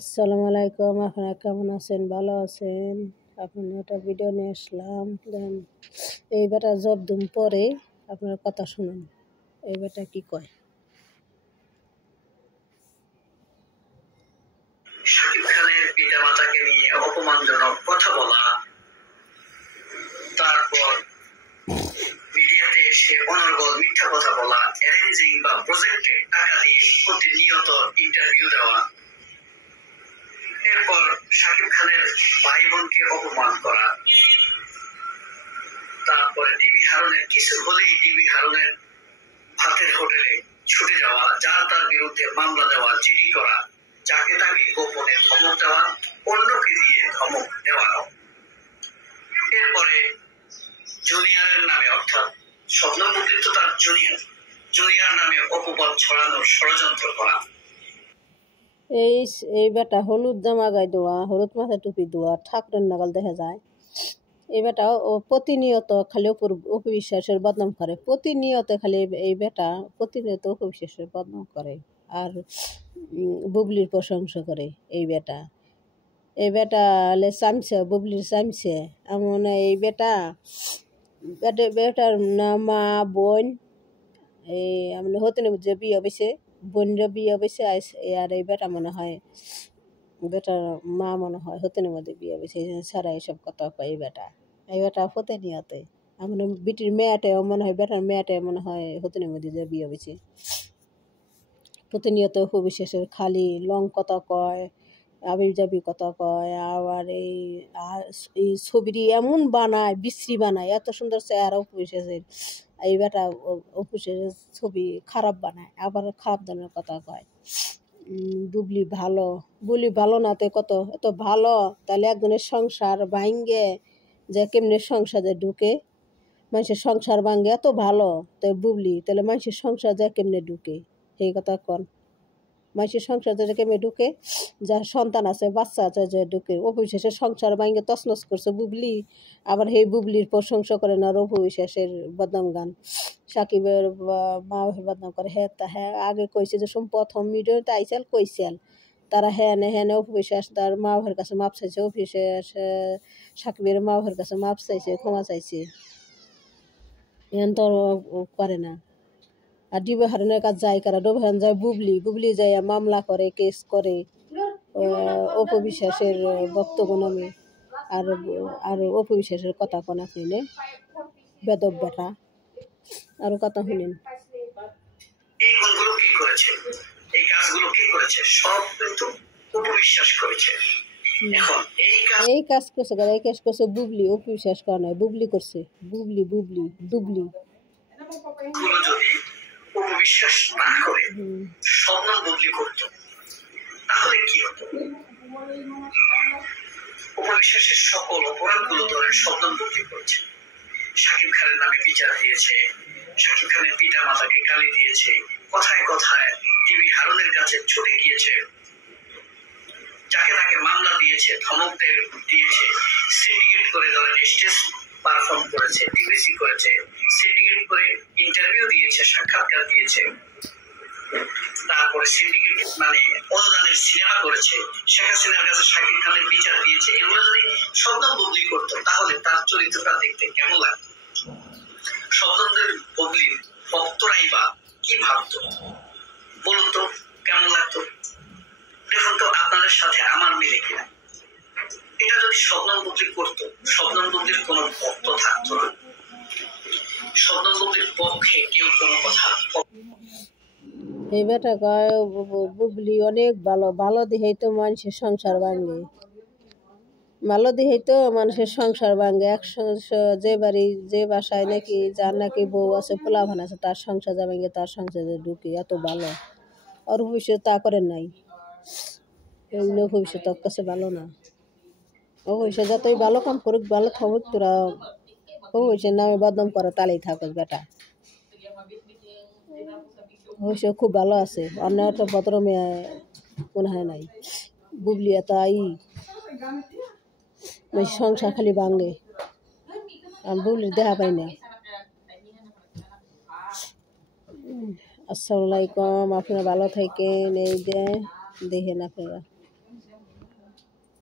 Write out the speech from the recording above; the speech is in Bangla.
আসসালামু আলাইকুম। আপনারা কেমন আছেন? ভালো আছেন? আপনার একটা ভিডিও নিয়ে আসলাম। দেন এই বেটা জব দুম পরে আপনার কথা শুনুন। এই বেটা কি কয়? শাকিব খানের পিতা মাতাকে নিয়ে অপমানজনক কথা বলা, তারপর মিডিয়াতে এসে অনর্গল মিথ্যা কথা বলা, অ্যারেঞ্জিং বা প্রজেক্টে টাকা দিয়ে প্রতিনিয়ত ইন্টারভিউ দেওয়া, এরপর শাকিব খানের ভাই বোনকে অপমান করা, তারপরে টিভি হারুনের কিছু হলেই টিভি হারুনের ভাতের হোটেলে ছুটে যাওয়া, যার তার বিরুদ্ধে মামলা দেওয়া, জিডি করা, যাকে তাকে গোপনে ধমক দেওয়া, অন্যকে দিয়ে ধমক দেওয়ানো। এরপরে জুনিয়রের নামে, অর্থাৎ শবনম বুবলী তো তার জুনিয়র নামে অপবাদ ছড়ানোর ষড়যন্ত্র করা। এই বেটা হলুদ জামা গায়ে দেওয়া, হলুদ মাথায় টুপি দেওয়া, ঠাকুরের নাগাল দেখা যায়। এই বেটা ও প্রতিনিয়ত খালি অপবিশ্বাসের বদনাম করে। প্রতিনিয়ত খালি এই বেটা প্রতিনিয়ত অপবিশ্বাসের বদনাম করে আর বুবলির প্রশংসা করে। এই বেটা চামছে, বুবলির চামছে এমন। এই বেটার না মা বোন এই এমন হতে নেব যে বিয়ে হয়েছে, বোনরা বিয়ে হয়েছে। আর এই বেটা মনে হয় বেটার মা মনে হয় হতেনের মধ্যে বিয়ে হয়েছে, ছাড়া এইসব কথা কয়। এই বেটা হতে নিয়তে এমন বিটির মেয়েটাও মনে হয়, বেটার মেয়েটাও মনে হয় হতেনের মধ্যে যে বিয়ে হয়েছে। প্রতিনিয়ত অপবিশ্বাসের খালি লং কথা কয়, আবির জাবি কথা কয়। আবার এই ছবিটি এমন বানায়, বিশ্রী বানায়, এত সুন্দর চেহারা অপবিশ্বাসের। এই বেটা অপবিশ্বাসের ছবি খারাপ বানায়, আবার খারাপ ধরনের কথা কয়। বুবলি ভালো না তো এত ভালো, তাহলে একজনের সংসার ভাঙ্গে যে কেমনে সংসারে ঢুকে, মানুষের সংসার ভাঙ্গে এত ভালো তো বুবলি, তাহলে মানুষের সংসার যে কেমনে ঢুকে সেই কথা কন। মানুষের সংসার যে কেমনে ঢুকে, যার সন্তান আছে, বাচ্চা আছে, যে ঢুকে। অপবিশ্বাসের সংসার ভাঙ্গে তছনছ করছে বুবলি, আবার সেই বুবলির প্রশংসা করেন আর অপবিশ্বাসের বদনাম গান, সাকিবের মা বদনাম করে। হ্যাঁ আগে কইছে যে প্রথম ভিডিওতে আইসাল কইসাল তারা হ্যাঁ অপবিশ্বাস তার মা বাবার কাছে মাপ চাইছে, অপবিশ্বাস সাকিবের মা বাবার কাছে মাপ চাইছে, ক্ষমা চাইছে। এখন তো করে না। আর ডিবে হারনের কাজ যায় কারা, ডবে হারন যায় বুবলি যায় মামলা করে, কেস করে অপবিশ্বাসের বক্তব্য নামে। আর অপবিশ্বাসের কথা কনা শুনে বেদব বেটা আরো কথা শুনেন। এই গুণগুলো কে করেছে, এই কাজগুলো কে করেছে? সব কিন্তু অপবিশ্বাস করেছে। এখন এই কাজ করছে বুবলি, অপবিশ্বাস করা নয়, বুবলি করছে। বুবলি ডুবলি যদি অপবিশ্বাস না করে শবনম বুবলি করতো তাহলে কি হতো? অপবিশ্বাসের সকল অপরাধগুলো ধরে শবনম বুবলি করেছে। শাকিব খানের নামে বিচার দিয়েছে, শাকিব খানের পিতা মাতাকে গালি দিয়েছে, কথায় কথায় টিভি হারুনের কাছে ছুটে গিয়েছে, যাকে তাকে মামলা দিয়েছে, ধমক দিয়েছে, সিন্ডিকেট করে ধরেন স্টেজ পারফর্ম করেছে, টিভিসি করেছে, সিন্ডিকেট করে ইন্টারভিউ দিয়েছে, সাক্ষাৎকার দিয়েছে, তারপরে সিন্ডিকেট মানে অনুদানের সিনেমা করেছে, শেখ হাসিনার কাছে শাকিব খানের বিচার দিয়েছে। এগুলো যদি শবনম বুবলি করতো তাহলে তার চরিত্রটা দেখতে কেমন লাগতো? শবনমের বুবলির ভক্তরাই বা কি ভাবতো বলুন তো, কেমন লাগতো? দেখুন তো আপনাদের সাথে আমার মিলে কিনা। এটা যদি শবনম বুবলি করতো, শবনম বুবলির কোনো ভক্ত থাকতো না, শবনম বুবলির পক্ষে কেউ কোনো কথা। এই বেটা কয় বুবলি অনেক ভালো দিহেই তো মানুষের সংসার ভাঙে, ভালো দিহেই তো মানুষের সংসার ভাঙে। যে বাসায় নাকি যার নাকি বউ আছে, পোলাভান আছে, তার সংসার ভাঙে, তার সংসারে ঢুকে এত ভালো। আর ভবিষ্যৎ তা করেন নাই, এগুলো ভবিষ্যৎ তোর কাছে ভালো না। অবশ্যই যতই ভালো কাম করুক, ভালো থাকুক, তোরা অবশ্যই নামে বদনাম করে তালেই থাকুক বেটা। অবশ্য খুব ভালো আছে, অন্য একটা ভদ্র মেয়ে মনে হয় নাই। বুবলি এত সংসার খালি ভাঙে, আমি বুবলির দেখা পাই না। আসসালামু আলাইকুম, আপনারা ভালো থাকেন। এই যে দেখেন আপনারা।